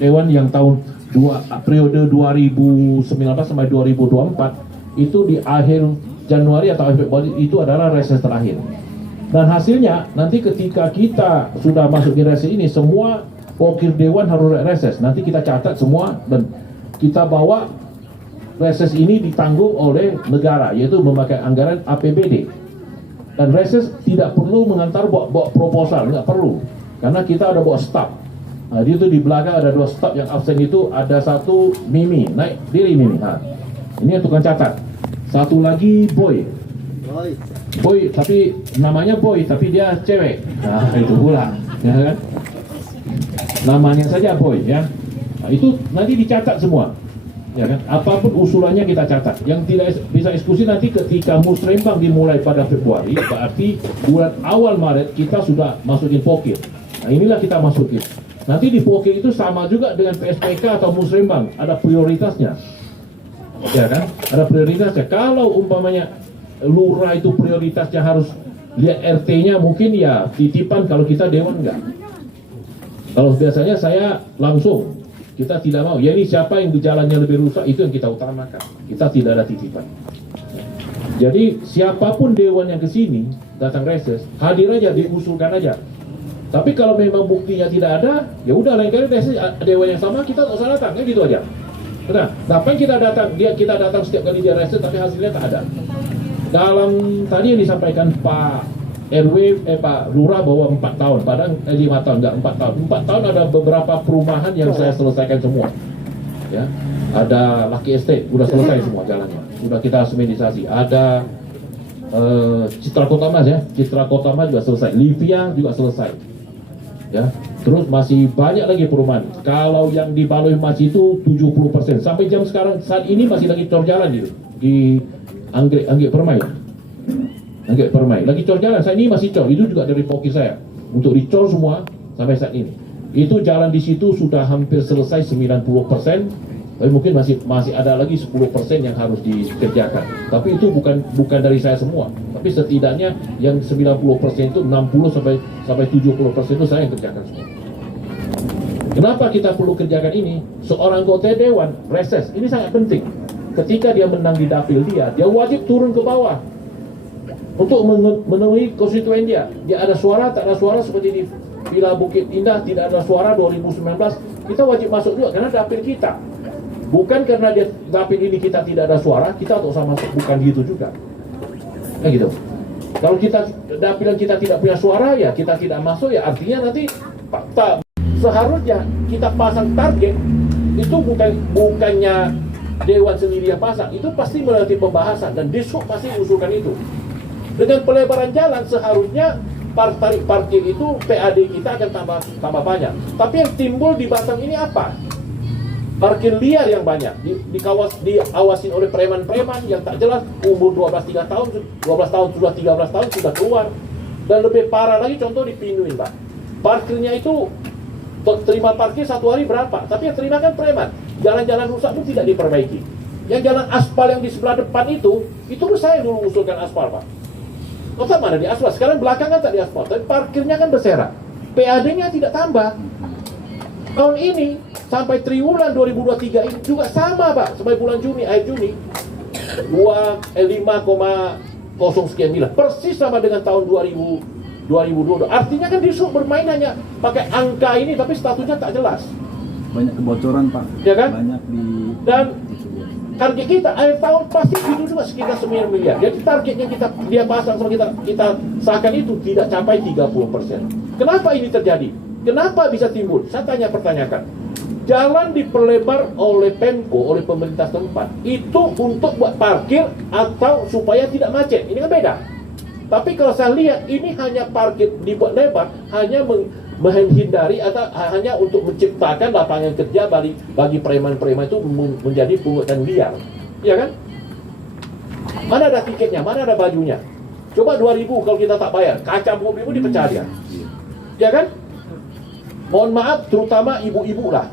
Dewan yang periode 2019 sampai 2024 itu di akhir Januari atau akhir Februari itu adalah reses terakhir. Dan hasilnya nanti ketika kita sudah masuk di reses ini, semua wakil dewan harus reses. Nanti kita catat semua dan kita bawa reses ini ditanggung oleh negara, yaitu memakai anggaran APBD. Dan reses tidak perlu mengantar bawa proposal, nggak perlu, karena kita ada bawa staf. Nah, itu di belakang ada 2 staf yang absen, itu ada satu Mimi, naik diri Mimi. Nah, ini yang tukang catat. Satu lagi Boy, tapi namanya Boy, tapi dia cewek. Nah, itu pula, ya kan? Namanya saja Boy, ya. Nah, itu nanti dicatat semua. Ya kan, apapun usulannya kita catat. Yang tidak bisa eksekusi nanti ketika musrembang dimulai pada Februari, berarti bulan awal Maret kita sudah masukin pokir. Nah, inilah kita masukin. Nanti di pokir itu sama juga dengan PSPK atau musrembang, ada prioritasnya. Ya kan, ada prioritasnya. Kalau umpamanya lurah itu prioritasnya harus lihat RT-nya, mungkin ya titipan, kalau kita dewan enggak. Kalau biasanya saya langsung. Kita tidak mau, ya ini siapa yang jalannya lebih rusak, itu yang kita utamakan. Kita tidak ada titipan. Jadi siapapun dewan yang kesini datang reses, hadir aja, diusulkan aja. Tapi kalau memang buktinya tidak ada, ya udah lain kali reses dewan yang sama kita tak usah datang, kan gitu aja. Nah, ngapain kita datang setiap kali dia reses tapi hasilnya tak ada. Dalam tadi yang disampaikan Pak RW, Pak Lurah bahwa 4 tahun, padahal 5 tahun, enggak 4 tahun. 4 tahun ada beberapa perumahan yang saya selesaikan semua. Ya, ada Lucky Estate, udah selesai semua jalannya, sudah kita semedisasi. Ada Citra Kota Mas, ya, Citra Kota Mas juga selesai, Livia juga selesai. Ya, terus masih banyak lagi perumahan. Kalau yang di Baloi Mas itu 70%, sampai jam sekarang saat ini masih lagi cor jalan di Anggrek Permai. Anggrek Permai lagi cor jalan, saya ini masih cor, itu juga dari pokir saya untuk dicor semua sampai saat ini. Itu jalan di situ sudah hampir selesai 90%, tapi mungkin masih ada lagi 10% yang harus dikerjakan. Tapi itu bukan dari saya semua, tapi setidaknya yang 90% itu 60 sampai 70% itu saya yang kerjakan semua. Kenapa kita perlu kerjakan ini? Seorang anggota dewan reses ini sangat penting. Ketika dia menang di dapil dia wajib turun ke bawah untuk memenuhi konstituen dia. Dia ada suara, tak ada suara, seperti di Villa Bukit Indah tidak ada suara 2019, kita wajib masuk juga karena dapil kita. Bukan karena dia dapil ini kita tidak ada suara, kita tak usah masuk, bukan gitu juga. Nah gitu. Kalau dapilan kita tidak punya suara, ya kita tidak masuk, ya artinya nanti seharusnya kita pasang target itu bukannya dewan sendiri yang pasang, itu pasti melalui pembahasan dan Dishub pasti usulkan itu. Dengan pelebaran jalan seharusnya tarif parkir itu PAD kita akan tambah banyak. Tapi yang timbul di Batam ini apa? Parkir liar yang banyak, diawasin oleh preman-preman yang tak jelas, umur 12 tahun sudah 13 tahun sudah keluar. Dan lebih parah lagi contoh di Pinuin, Pak. Parkirnya itu terima parkir 1 hari berapa? Tapi yang terima kan preman. Jalan-jalan rusak pun tidak diperbaiki. Yang jalan aspal yang di sebelah depan itu saya dulu usulkan aspal, Pak. Kota mana di aspal? Sekarang belakangan tak di aspal, tapi parkirnya kan berserak. PAD-nya tidak tambah. Tahun ini sampai triwulan 2023 ini juga sama, Pak. Sampai bulan Juni, akhir Juni 5,0 sekian miliar. Persis sama dengan tahun 2022. Artinya kan Dishub bermain hanya pakai angka ini, tapi statusnya tak jelas. Banyak kebocoran, Pak. Ya kan? Banyak dan target kita akhir tahun pasti itu juga sekitar 9 miliar. Jadi targetnya dia pasang sama kita sahkan itu tidak capai 30%. Kenapa ini terjadi? Kenapa bisa timbul? Saya pertanyakan. Jalan diperlebar oleh Pemko, oleh pemerintah tempat, itu untuk buat parkir atau supaya tidak macet. Ini kan beda. Tapi kalau saya lihat ini hanya parkir dibuat lebar hanya menghindari atau hanya untuk menciptakan lapangan kerja bagi preman-preman itu menjadi pungutan liar, ya kan? Mana ada tiketnya, mana ada bajunya? Coba 2.000 kalau kita tak bayar, kaca mobil itu dipecah dia, ya kan? Mohon maaf, terutama ibu-ibu lah,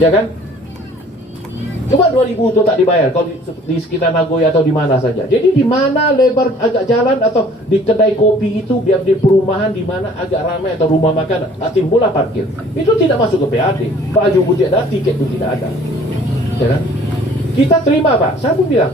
ya kan? Coba 2000 itu tak dibayar kalau di sekitar Nagoya atau di mana saja. Jadi di mana lebar agak jalan atau di kedai kopi itu, biar di perumahan di mana agak ramai atau rumah makan, timbullah parkir. Itu tidak masuk ke PAD. Baju pun tidak ada, tiket pun tidak ada. Ya kan? Kita terima, Pak. Saya pun bilang,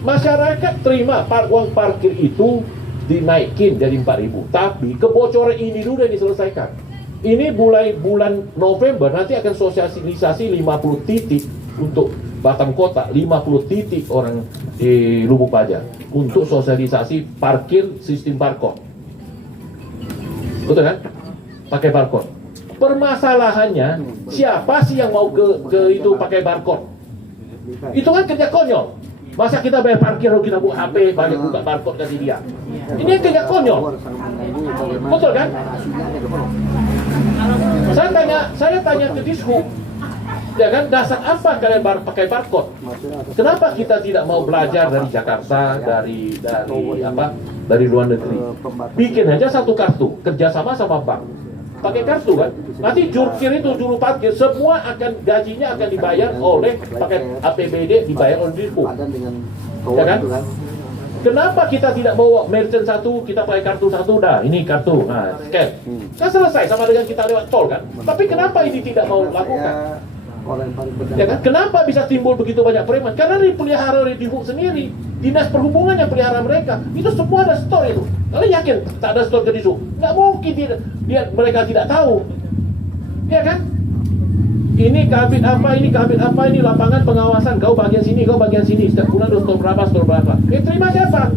masyarakat terima uang parkir itu dinaikin dari 4.000. Tapi kebocoran ini dulu yang diselesaikan. Ini mulai bulan November nanti akan sosialisasi 50 titik untuk Batam Kota, 50 titik orang di Lubuk Baja untuk sosialisasi parkir sistem barcode. Betul kan? Pakai barcode. Permasalahannya, siapa sih yang mau ke itu pakai barcode? Itu kan kerja konyol. Masa kita bayar parkir lalu kita buka HP, banyak buka barcode kasih dia. Ini kerja konyol. Betul kan? Saya tanya ke Dishub, ya kan, dasar apa kalian pakai barcode? Kenapa kita tidak mau belajar dari Jakarta, dari luar negeri? Bikin aja satu kartu, kerjasama sama bank, pakai kartu kan. Nanti jurkir itu, juru parkir, semua akan gajinya akan dibayar oleh pakai APBD, dibayar oleh Dishub, ya kan? Kenapa kita tidak bawa merchant satu, kita pakai kartu satu, dah ini kartu, nah scan, kan selesai sama dengan kita lewat tol kan? Tapi kenapa ini tidak mau lakukan? Ya kan? Kenapa bisa timbul begitu banyak preman? Karena dipelihara oleh Dishub sendiri, dinas perhubungan yang pelihara mereka. Itu semua ada store itu. Kalian yakin tak ada store ke Dishub? Nggak mungkin mereka tidak tahu. Ya kan? Ini kabin apa, ini lapangan pengawasan, kau bagian sini, setiap bulan store berapa. Terima siapa?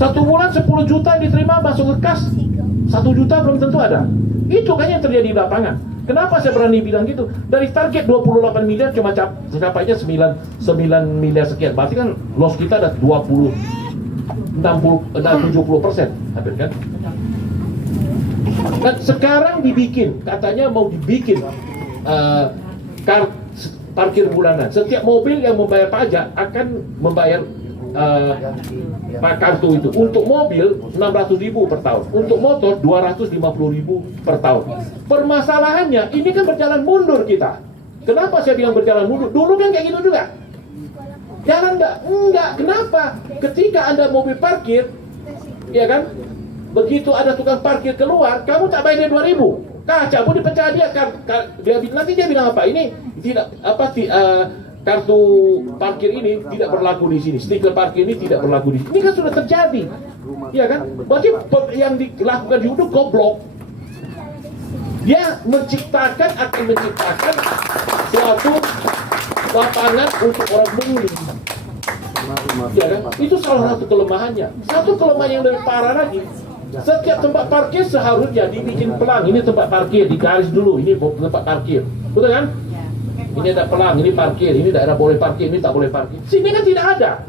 Satu bulan 10 juta diterima masuk ke kas, 1 juta belum tentu ada. Itu kan yang terjadi di lapangan. Kenapa saya berani bilang gitu? Dari target 28 miliar cuma capainya 9 miliar sekian. Berarti kan loss kita ada 70% hampir kan? Dan sekarang katanya mau dibikin parkir bulanan. Setiap mobil yang membayar pajak akan membayar kartu itu. Untuk mobil 600.000 per tahun, untuk motor 250.000 per tahun. Permasalahannya ini kan berjalan mundur kita. Kenapa saya bilang berjalan mundur? Dulu kan kayak gitu juga. Jalan enggak. Kenapa? Ketika Anda mobil parkir, ya kan? Begitu ada tukang parkir keluar, kamu tak bayar dia 2.000. Kaca pun dipecah dia. Nanti dia bilang apa? Ini tidak kartu parkir ini tidak berlaku di sini. Stiker parkir ini tidak berlaku di sini. Ini kan sudah terjadi. Ya kan? Berarti yang dilakukan di Uduk goblok. Dia akan menciptakan suatu lapangan untuk orang mengundi. Ya kan? Itu salah satu kelemahannya. Satu kelemahan yang lebih parah lagi. Setiap tempat parkir seharusnya dibikin pelang. Ini tempat parkir, digaris dulu. Ini tempat parkir. Betul kan? Ini ada pelang, ini parkir, ini daerah boleh parkir, ini tak boleh parkir. Sini kan tidak ada.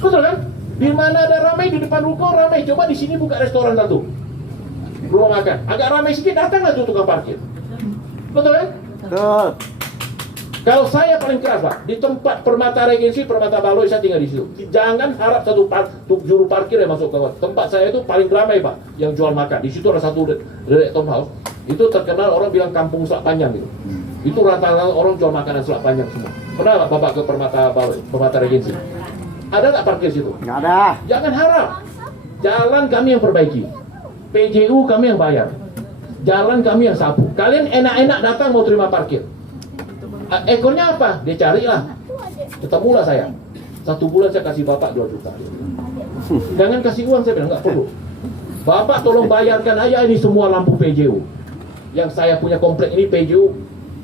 Betul kan? Di mana ada ramai, di depan ruko ramai. Coba di sini buka restoran satu, rumah makan. Agak ramai sedikit, datanglah tuh tukang parkir. Betul kan? Betul. Kalau saya paling keras, Pak, di tempat Permata Regency, Permata Baloi, saya tinggal di situ. Jangan harap satu juru parkir yang masuk ke tempat saya itu paling ramai, Pak, yang jual makan. Di situ ada satu Tom House. Itu terkenal orang bilang kampung Selak Panjang gitu. Itu rata-rata orang jual makanan Selak Panjang semua. Pernah nggak Bapak ke Permata Baloi, Permata Regency? Ada nggak parkir situ? Nggak ada. Jangan harap. Jalan kami yang perbaiki, PJU kami yang bayar, jalan kami yang sapu. Kalian enak-enak datang mau terima parkir. Ekornya apa? Dia carilah. Ketemulah saya. 1 bulan saya kasih Bapak 2 juta. Jangan kasih uang, saya bilang nggak perlu. Bapak tolong bayarkan aja ini semua lampu PJU. Yang saya punya komplek ini PJU,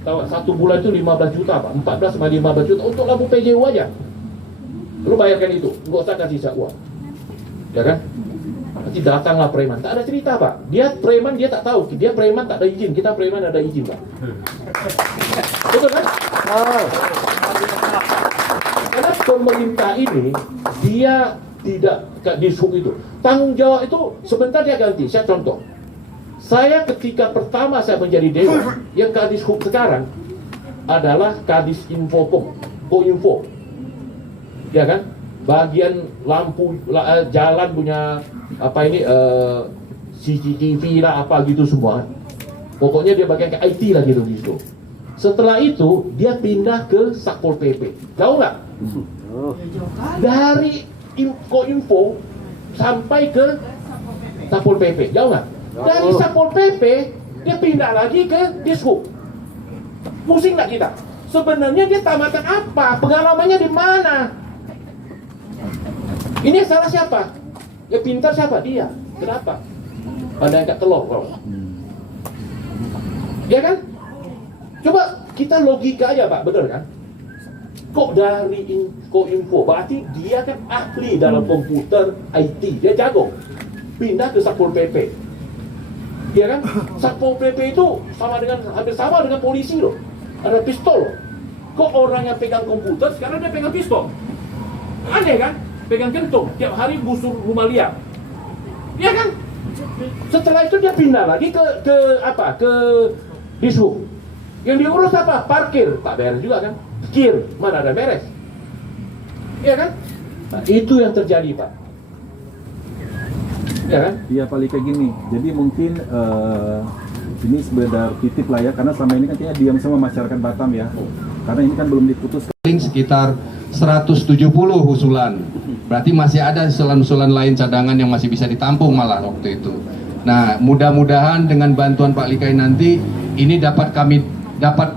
1 bulan itu 15 juta Pak. 14 sama 15 juta untuk lampu PJU aja. Lu bayarkan itu, nggak usah kasih saya uang. Ya kan? Nanti datanglah preman. Tak ada cerita Pak. Dia preman, dia tak tahu. Dia preman tak ada izin. Kita preman ada izin Pak. Betul kan? Karena pemerintah ini dia tidak Dishub itu. Tanggung jawab itu sebentar dia ganti. Saya contoh. Saya ketika pertama saya menjadi dewan, yang Kadishub sekarang adalah Kadis Infopom, Koinfo. Ya kan? Bagian lampu jalan punya apa ini CCTV lah apa gitu semua. Pokoknya dia bagian ke IT lah gitu. Setelah itu dia pindah ke Satpol PP. Jauh nggak? Dari Kominfo sampai ke Satpol PP. Jauh nggak? Dari Satpol PP dia pindah lagi ke Dishub. Pusing nggak kita? Sebenarnya dia tamatan apa? Pengalamannya di mana? Ini yang salah siapa? Ya pintar siapa? Dia. Kenapa? Pada angkat telur. Ya kan? Coba kita logika aja Pak, benar kan? Kok dari Kominfo, berarti dia kan ahli dalam komputer IT, dia jago. Pindah ke Satpol PP. Ya kan? Satpol PP itu hampir sama dengan polisi loh. Ada pistol loh. Kok orang yang pegang komputer sekarang dia pegang pistol? Aneh kan? Pegang kentung, tiap hari busur rumah liar. Ya kan? Setelah itu dia pindah lagi ke Dishub. Yang diurus apa? Parkir, tak beres juga kan? Kir, mana ada beres? Ya kan? Nah, itu yang terjadi Pak. Ya kan? Iya Pak Li, kayak gini. Jadi mungkin ini sekedar titip lah ya, karena selama ini kan dia diam sama masyarakat Batam ya. Karena ini kan belum diputus. Sekitar 170 usulan. Berarti masih ada usulan-usulan lain cadangan yang masih bisa ditampung malah waktu itu. Nah, mudah-mudahan dengan bantuan Pak Likai nanti ini dapat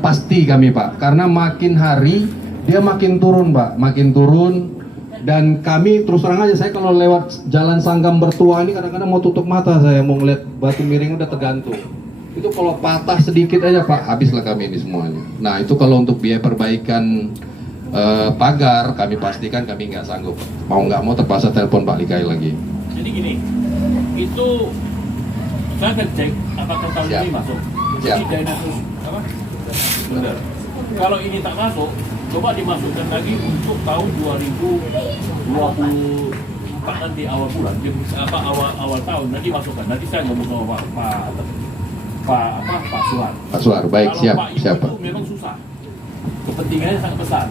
pasti kami Pak. Karena makin hari dia makin turun Pak, makin turun. Dan kami terus terang aja, saya kalau lewat jalan Sanggam Bertua ini kadang-kadang mau tutup mata, saya mau ngeliat batu miring udah tergantung. Itu kalau patah sedikit aja Pak, habislah kami ini semuanya. Nah itu kalau untuk biaya perbaikan pagar, kami pastikan kami nggak sanggup. Mau nggak mau terpaksa telepon Pak Likai lagi. Jadi gini, itu saya akan cek apakah tahun Siap. ini masuk. Siap. Jadi dana apa? Benar. Kalau ini tak masuk, coba dimasukkan lagi untuk tahun 2024 nanti awal bulan, awal tahun nanti masukkan. Nanti saya ngomong sama Pak Suhar. Pak Suhar, baik, Kalau siap, Pak Ibu siap Pak. itu memang susah. Kepentingannya sangat besar.